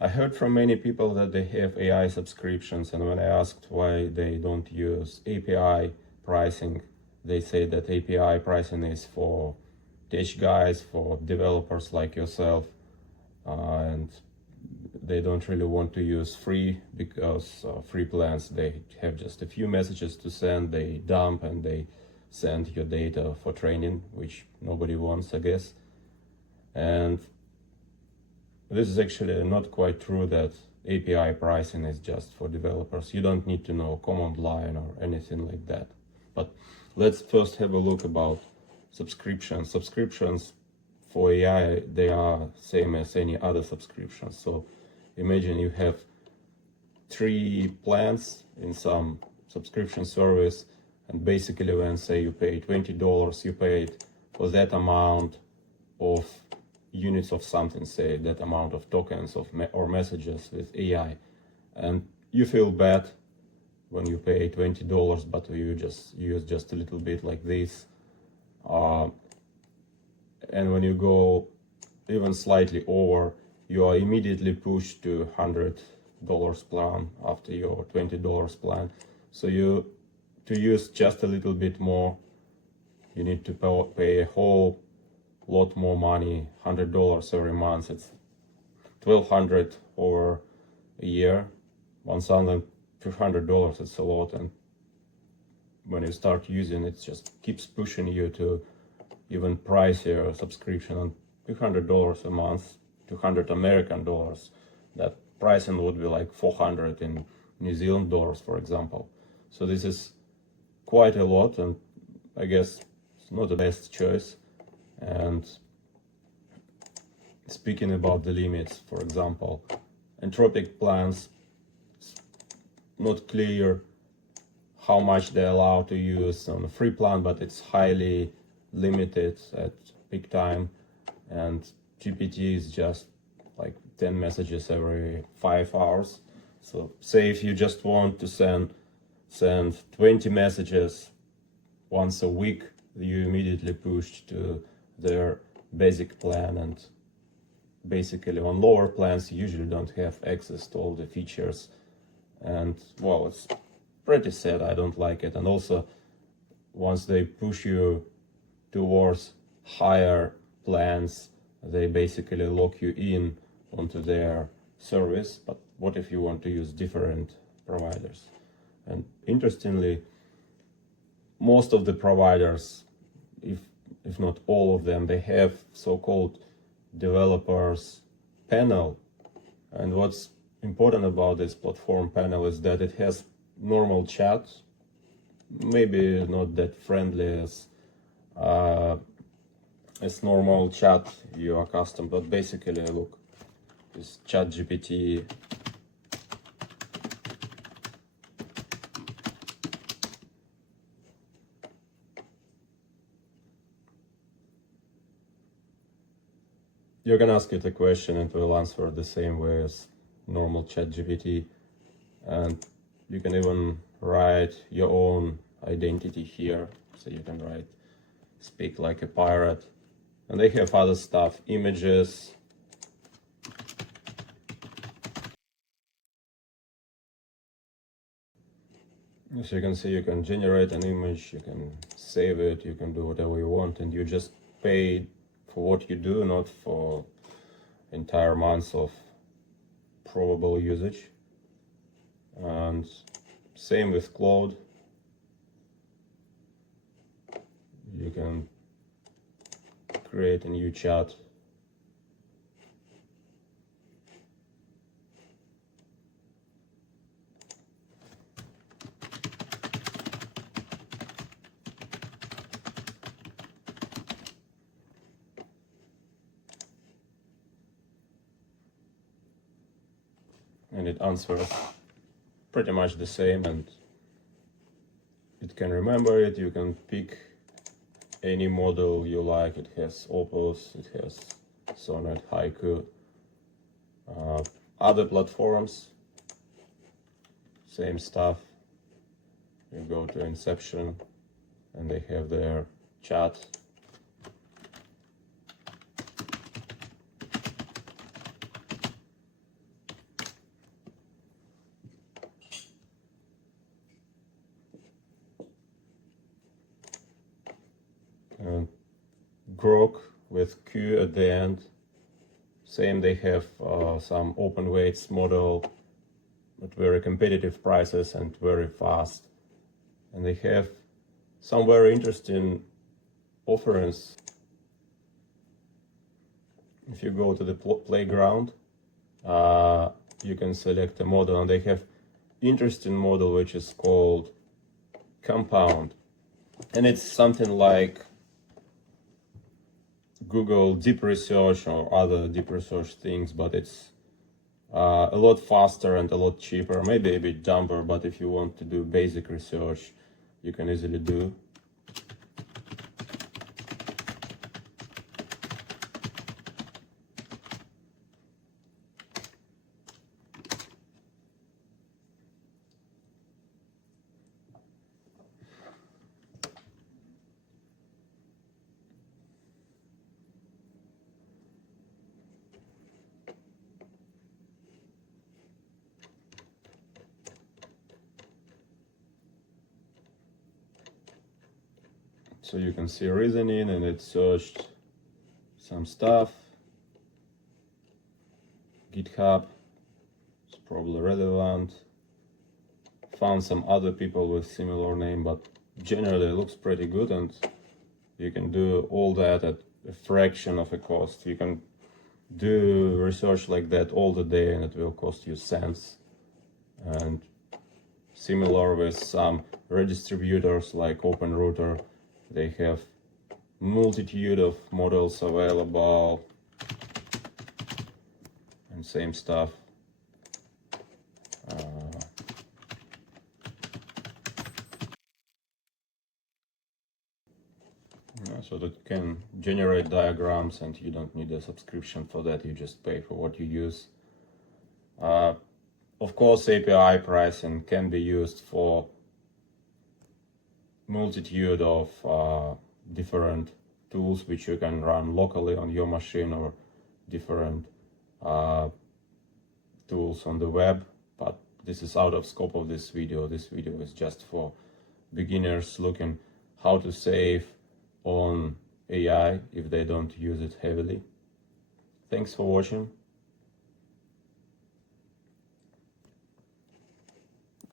I heard from many people that they have AI subscriptions, and when I asked why they don't use API pricing, they say that API pricing is for tech guys, for developers like yourself, and they don't really want to use free because free plans, they have just a few messages to send, they dump and they send your data for training, which nobody wants, I guess. And this is actually not quite true that API pricing is just for developers. You don't need to know command line or anything like that. But let's first have a look about subscriptions. Subscriptions for AI, they are same as any other subscription. So imagine you have 3 plans in some subscription service, and basically when say you pay $20, you paid for that amount of units of something, say that amount of tokens or messages with AI, and you feel bad when you pay $20, but you just use just a little bit like this, and when you go even slightly over, you are immediately pushed to $100 plan after your $20 plan. So to use just a little bit more, you need to pay a whole lot more money, $100 every month. It's $1,200 over a year, $1,200. It's a lot, and when you start using it, just keeps pushing you to even pricier subscription on $200 a month, 200 American dollars. That pricing would be like 400 in New Zealand dollars, for example. So this is quite a lot, and I guess it's not the best choice. And speaking about the limits, for example, Anthropic plans, it's not clear how much they allow to use on a free plan, but it's highly limited at peak time, and GPT is just like 10 messages every 5 hours. So say if you just want to send 20 messages once a week, you immediately pushed to their basic plan, and basically on lower plans you usually don't have access to all the features, and well, it's pretty sad. I don't like it. And also, once they push you towards higher plans, they basically lock you in onto their service. But what if you want to use different providers? And interestingly, most of the providers, if not all of them, they have so-called developers panel. And what's important about this platform panel is that it has normal chat, maybe not that friendly as normal chat you're accustomed, but basically look, this ChatGPT. You can ask it a question and it will answer the same way as normal ChatGPT, and you can even write your own identity here. So you can write speak like a pirate, and they have other stuff, images. As you can see, you can generate an image, you can save it, you can do whatever you want, and you just pay for what you do, not for entire months of probable usage. And same with Claude. You can create a new chat. And it answers pretty much the same, and it can remember it. You can pick any model you like. It has Opus, it has Sonnet, Haiku. Other platforms, same stuff. You go to Inception and they have their chat. Grok with Q at the end. Same, they have some open weights model at very competitive prices and very fast. And they have some very interesting offerings. If you go to the playground, you can select a model, and they have interesting model which is called Compound, and it's something like Google Deep Research or other deep research things, but it's a lot faster and a lot cheaper, maybe a bit dumber, but if you want to do basic research, you can easily do. So you can see reasoning, and it searched some stuff. GitHub, it's probably relevant. Found some other people with similar name, but generally it looks pretty good, and you can do all that at a fraction of a cost. You can do research like that all the day, and it will cost you cents. And similar with some redistributors like OpenRouter. They have multitude of models available, and same stuff. So that can generate diagrams, and you don't need a subscription for that. You just pay for what you use. Of course, API pricing can be used for multitude of different tools which you can run locally on your machine, or different tools on the web, but this is out of scope of this video. This video is just for beginners looking how to save on AI if they don't use it heavily. Thanks for watching.